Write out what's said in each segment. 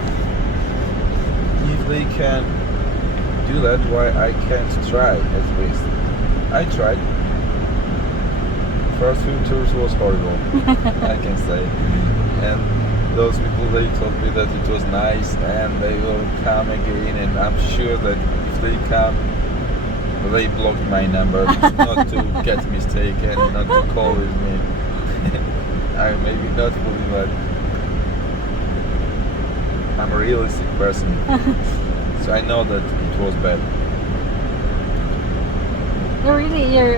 If they can do that, why I can't try at least? I tried. First few tours was horrible, I can say. And those people, they told me that it was nice and they will come again, and I'm sure that if they come, they block my number not to get mistaken, not to call with me. I maybe not fully, but I'm a realistic person, so I know that it was bad. Really, your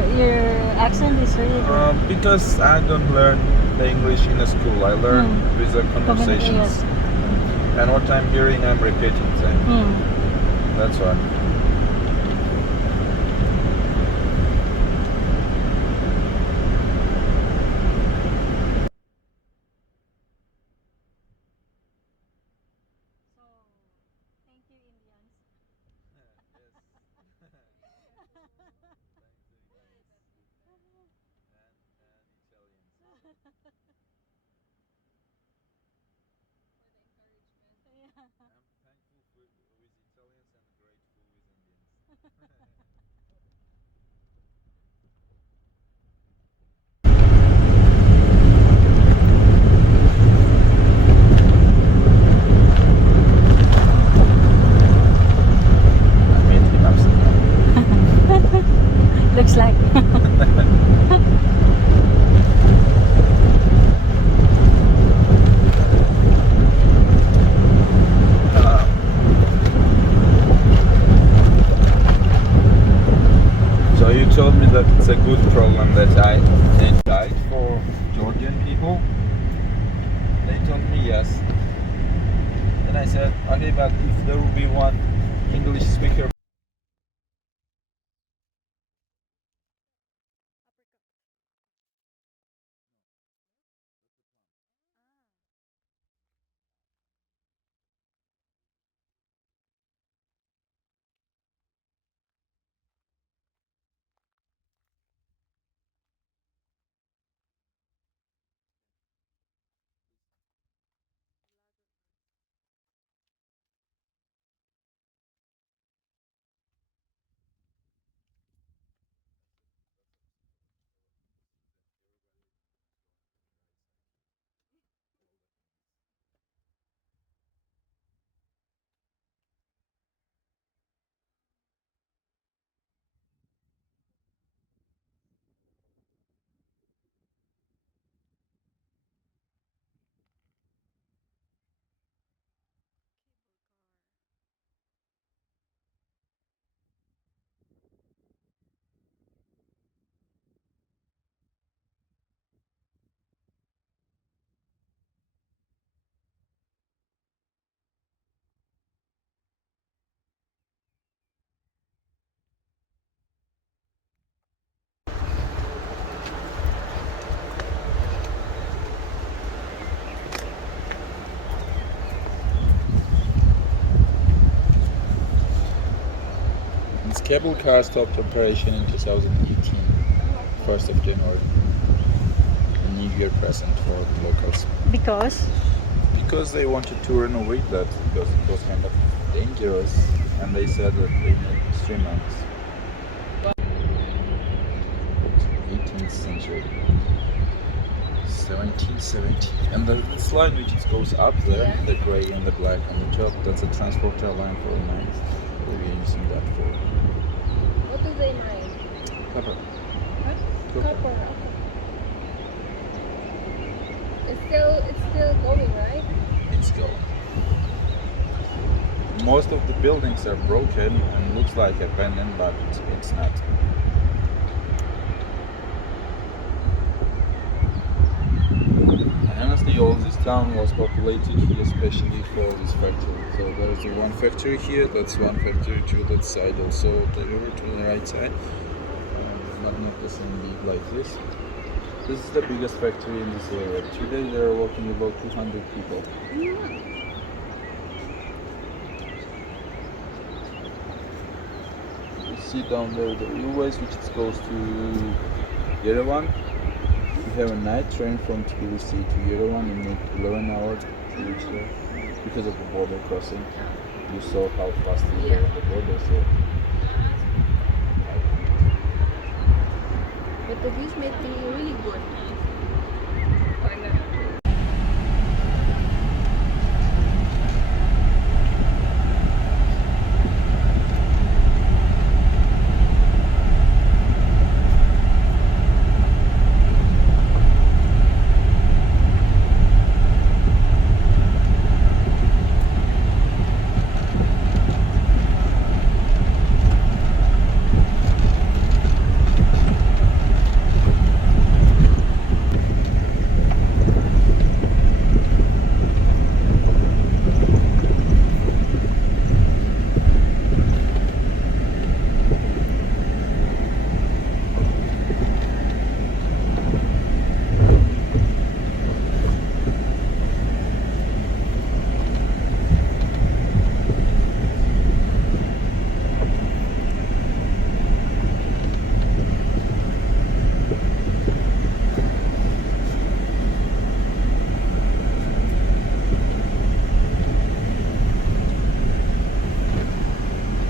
accent is really good. Because I don't learn the English in a school. I learn with the conversations, and what I'm hearing, I'm repeating them. That's why. Thank you, Indians. I'm thankful with Italians and grateful with Indians. I made him upset. Looks like. So you told me that it's a good program that I can guide for Georgian people. They told me yes. Then I said, okay, but if there will be one English speaker. This cable car stopped operation in 2018, 1st of January. A New Year present for the locals. Because they wanted to renovate that because it was kind of dangerous, and they said that they need 3 months. 18th century. 1770. And this line which it goes up there, the grey and the black on the top, that's a transporter line for mines. We'll be using that for. What do they mine? Copper. Huh? Copper. Okay. It's still going, right? It's going. Most of the buildings are broken and looks like abandoned, but it's not. And honestly, all this town was populated here especially for this factory. So there's the one factory here, that's one factory to that side also, the river to the right side. Not the same big like this. This is the biggest factory in this area. Today there are working about 200 people. You see down there the railways which goes to Yerevan. We have a night train from Tbilisi to Yerevan in 11 hours to reach there. because of the border crossing. You saw how fast you Yeah. were on the border, so But the views might be really good.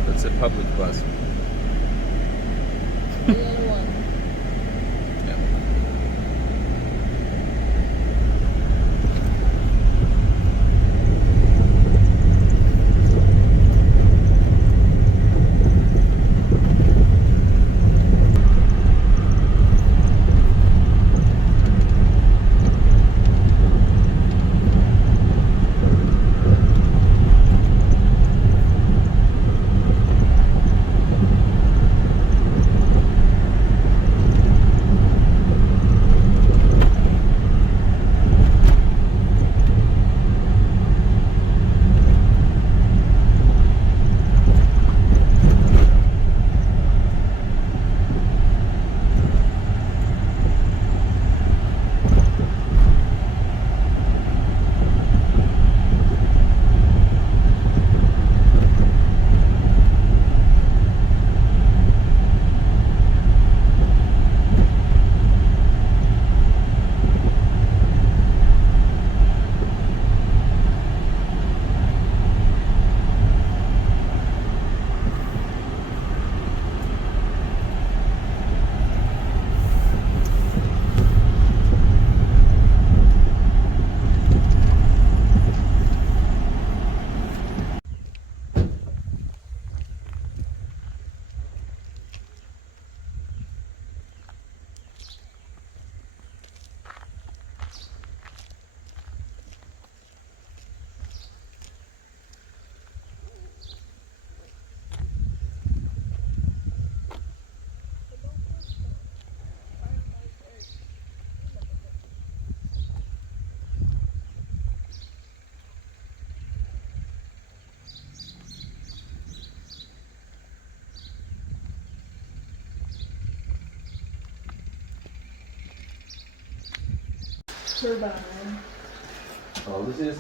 that's a public bus. The yellow one. Yeah. Turbine. Oh, this is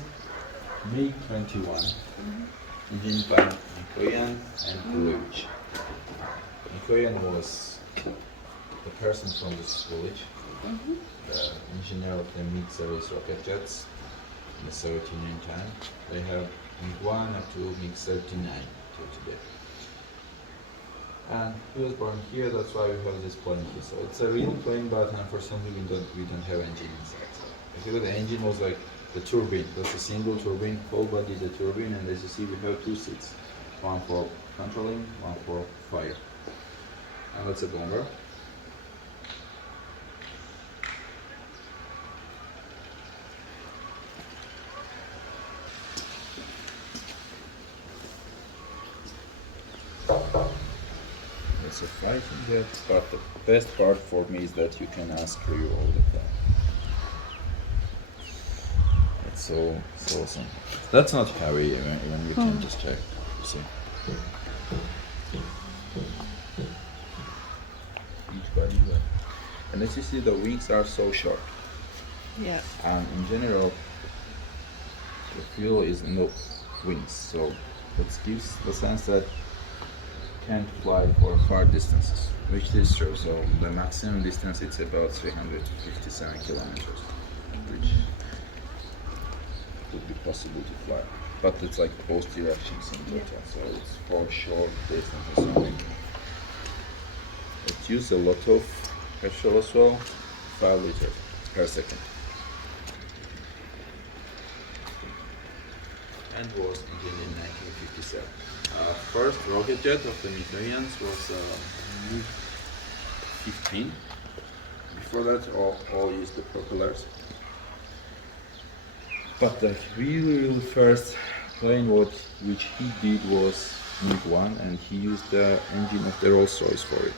MiG-21. Engine by Mikoyan and Kulich. Mikoyan was the person from this village, the engineer of the MiG series rocket jets in the Soviet Union time. They have MiG-1 up to MiG-39 till today. And he was born here, that's why we have this plane here. So it's a real plane, but unfortunately we don't have engine inside. So if you look, the engine was like the turbine. That's a single turbine, whole body is a turbine, and as you see we have two seats. One for controlling, one for fire. And that's a bomber. It's a fighting jet, but the best part for me is that you can ask crew all the time. It's so awesome. That's not heavy, even you can just check. You see? Each body, and as you see, the wings are so short. Yeah. And in general, the fuel is in the wings, so that gives the sense that can't fly for far distances, which is true. So the maximum distance it's about 357 kilometers, which would be possible to fly. but it's like both directions in total, so it's for short distance or something. It uses a lot of petrol as well, 5 liters per second. And was engineered in 1957. First rocket jet of the Lithuanians was MiG-15. Before that, all used the propellers. But the really first plane which he did was MiG-1, and he used the engine of the Rolls-Royce for it.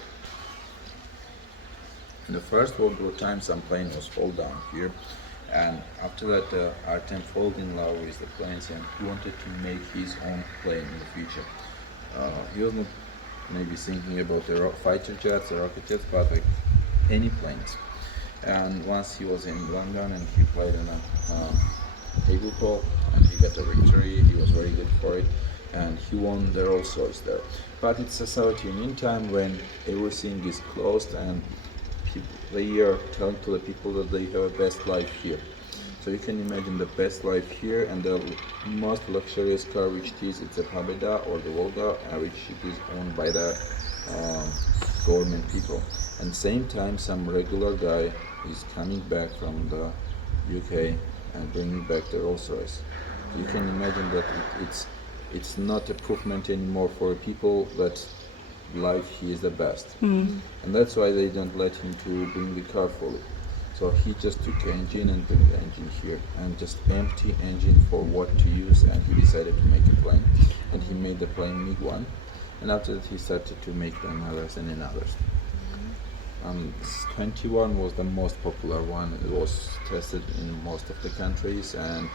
In the First World War time, some plane was fall down here, and after that, Artem fell in love with the planes, and he wanted to make his own plane in the future. He was not maybe thinking about the fighter jets, the rocket jets, but like any planes. And once he was in London, and he played in a table talk, and he got a victory. He was very good for it, and he won the Rolls Royce there. But it's a Soviet Union time when everything is closed, and they are telling to the people that they have a best life here. So you can imagine the best life here, and the most luxurious car which it is, it's a Pabeda or the Volga, which it is owned by the government people. And same time, some regular guy is coming back from the UK and bringing back the Rolls Royce. So you can imagine that it's not a improvement anymore for people that life here is the best. And that's why they don't let him to bring the car fully. So he just took the engine and bring the engine here, and just empty engine for what to use, and he decided to make a plane. And he made the plane MiG-1, and after that he started to make them others and in others. 21 was the most popular one. It was tested in most of the countries and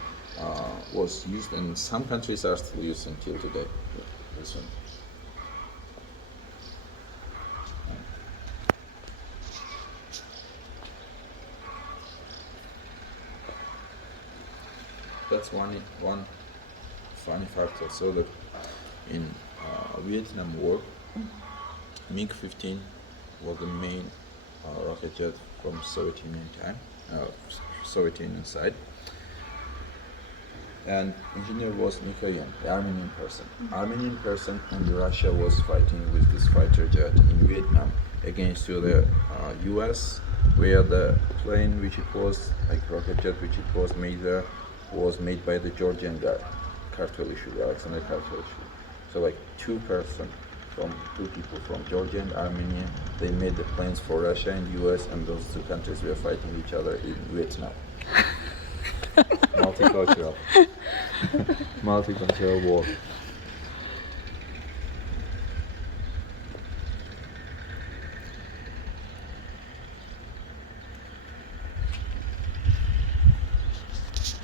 was used, and some countries are still used until today. This one. That's one funny fact also, that in Vietnam War, MiG-15 was the main rocket jet from Soviet Union time, Soviet Union side, and engineer was Mikoyan, the Armenian person. Armenian person and Russia was fighting with this fighter jet in Vietnam against the US, where the plane which it was, like rocket jet which it was made there, was made by the Georgian guy, Kartvelishu, Alexander Kartvelishu. So like two people from Georgia and Armenia, they made the planes for Russia and US, and those two countries were fighting each other in Vietnam. Multicultural war.